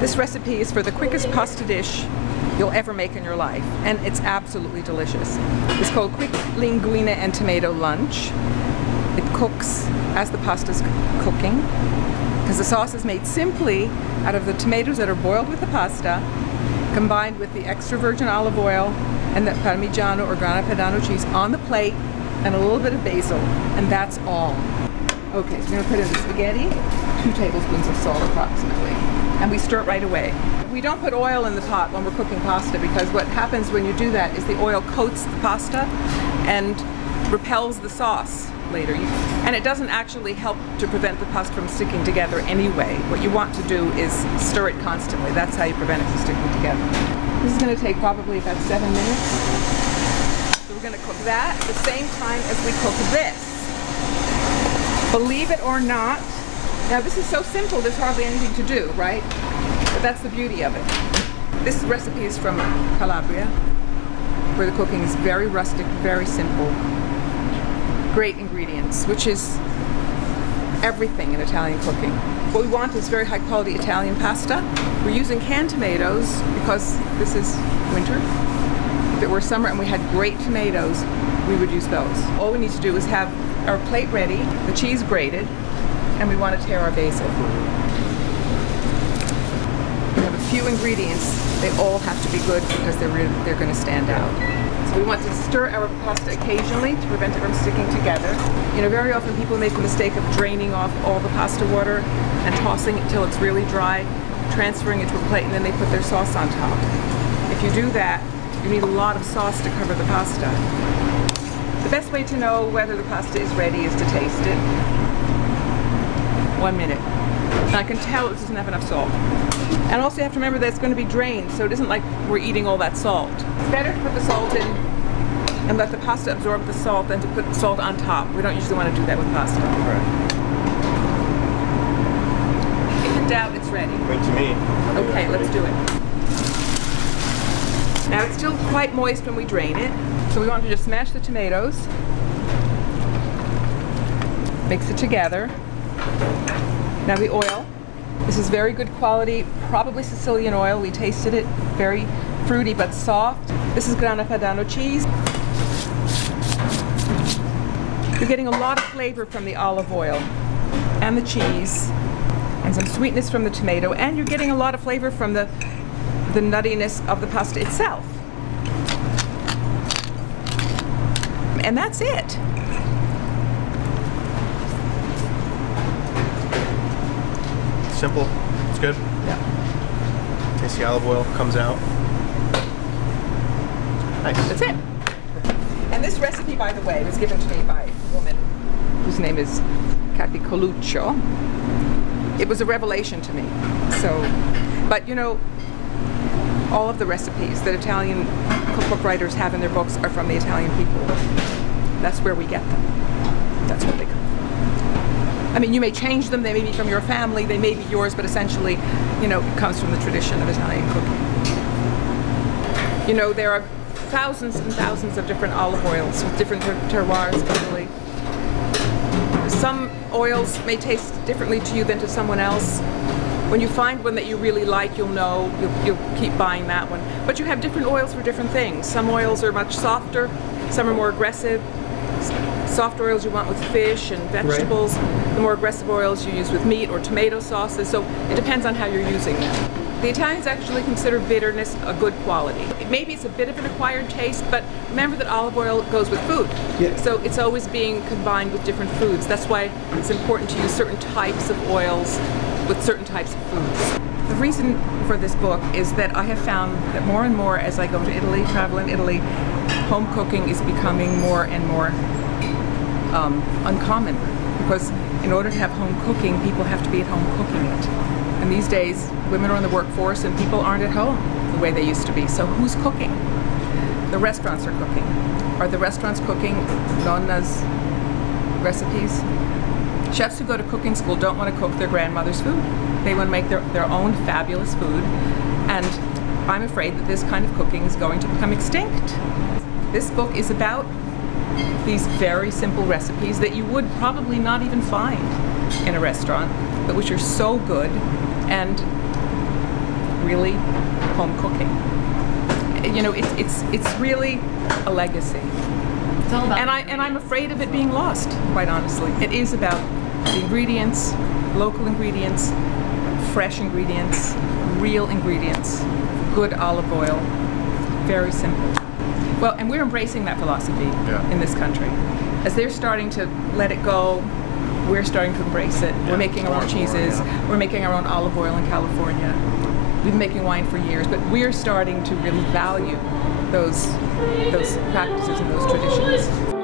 This recipe is for the quickest pasta dish you'll ever make in your life, and it's absolutely delicious. It's called Quick Linguine and Tomato Lunch. It cooks as the pasta's cooking, because the sauce is made simply out of the tomatoes that are boiled with the pasta, combined with the extra virgin olive oil and the Parmigiano or Grana Padano cheese on the plate, and a little bit of basil, and that's all. Okay, so we're going to put in the spaghetti, 2 tablespoons of salt approximately, and we stir it right away. We don't put oil in the pot when we're cooking pasta, because what happens when you do that is the oil coats the pasta and repels the sauce later. And it doesn't actually help to prevent the pasta from sticking together anyway. What you want to do is stir it constantly. That's how you prevent it from sticking together. This is going to take probably about 7 minutes. So we're going to cook that at the same time as we cook this. Believe it or not, now this is so simple there's hardly anything to do, right? But that's the beauty of it. This recipe is from Calabria, where the cooking is very rustic, very simple. Great ingredients, which is everything in Italian cooking. What we want is very high quality Italian pasta. We're using canned tomatoes because this is winter. If it were summer and we had great tomatoes, we would use those. All we need to do is have our plate ready, the cheese grated, and we want to tear our basil. We have a few ingredients. They all have to be good because they're going to stand out. So we want to stir our pasta occasionally to prevent it from sticking together. You know, very often people make the mistake of draining off all the pasta water and tossing it till it's really dry, transferring it to a plate, and then they put their sauce on top. If you do that, you need a lot of sauce to cover the pasta. The best way to know whether the pasta is ready is to taste it. 1 minute. And I can tell it doesn't have enough salt. And also you have to remember that it's going to be drained, so it isn't like we're eating all that salt. It's better to put the salt in and let the pasta absorb the salt than to put salt on top. We don't usually want to do that with pasta. Right. If in doubt, it's ready. Wait to me. Okay, let's do it. Now it's still quite moist when we drain it, so we want to just smash the tomatoes, mix it together. Now the oil. This is very good quality, probably Sicilian oil. We tasted it, very fruity but soft. This is Grana Padano cheese. You're getting a lot of flavor from the olive oil and the cheese, and some sweetness from the tomato, and you're getting a lot of flavor from the nuttiness of the pasta itself. And that's it. Simple. It's good. Yeah. Tasty olive oil comes out. Nice. That's it. And this recipe, by the way, was given to me by a woman whose name is Kathy Coluccio. It was a revelation to me. So, but you know, all of the recipes that Italian cookbook writers have in their books are from the Italian people. That's where we get them. That's where they come from. I mean, you may change them, they may be from your family, they may be yours, but essentially, you know, it comes from the tradition of Italian cooking. You know, there are thousands and thousands of different olive oils with different terroirs in Italy. Some oils may taste differently to you than to someone else. When you find one that you really like, you'll know, you'll keep buying that one. But you have different oils for different things. Some oils are much softer, some are more aggressive. Soft oils you want with fish and vegetables. Right. The more aggressive oils you use with meat or tomato sauces. So it depends on how you're using them. The Italians actually consider bitterness a good quality. Maybe it's a bit of an acquired taste, but remember that olive oil goes with food. Yeah. So it's always being combined with different foods. That's why it's important to use certain types of oils with certain types of foods. The reason for this book is that I have found that more and more as I go to Italy, travel in Italy, home cooking is becoming more and more uncommon, because in order to have home cooking, people have to be at home cooking it. And these days, women are in the workforce and people aren't at home the way they used to be. So who's cooking? The restaurants are cooking. Are the restaurants cooking nonna's recipes? Chefs who go to cooking school don't want to cook their grandmother's food. They want to make their own fabulous food. And I'm afraid that this kind of cooking is going to become extinct. This book is about these very simple recipes that you would probably not even find in a restaurant, but which are so good and really home cooking. You know, it's really a legacy. It's all about And I'm afraid of it being lost, quite honestly. It is about the ingredients, local ingredients, fresh ingredients, real ingredients, good olive oil, very simple. Well, and we're embracing that philosophy in this country. As they're starting to let it go, we're starting to embrace it. We're making our own cheeses. We're making our own olive oil in California. We've been making wine for years, but we're starting to really value those practices and those traditions.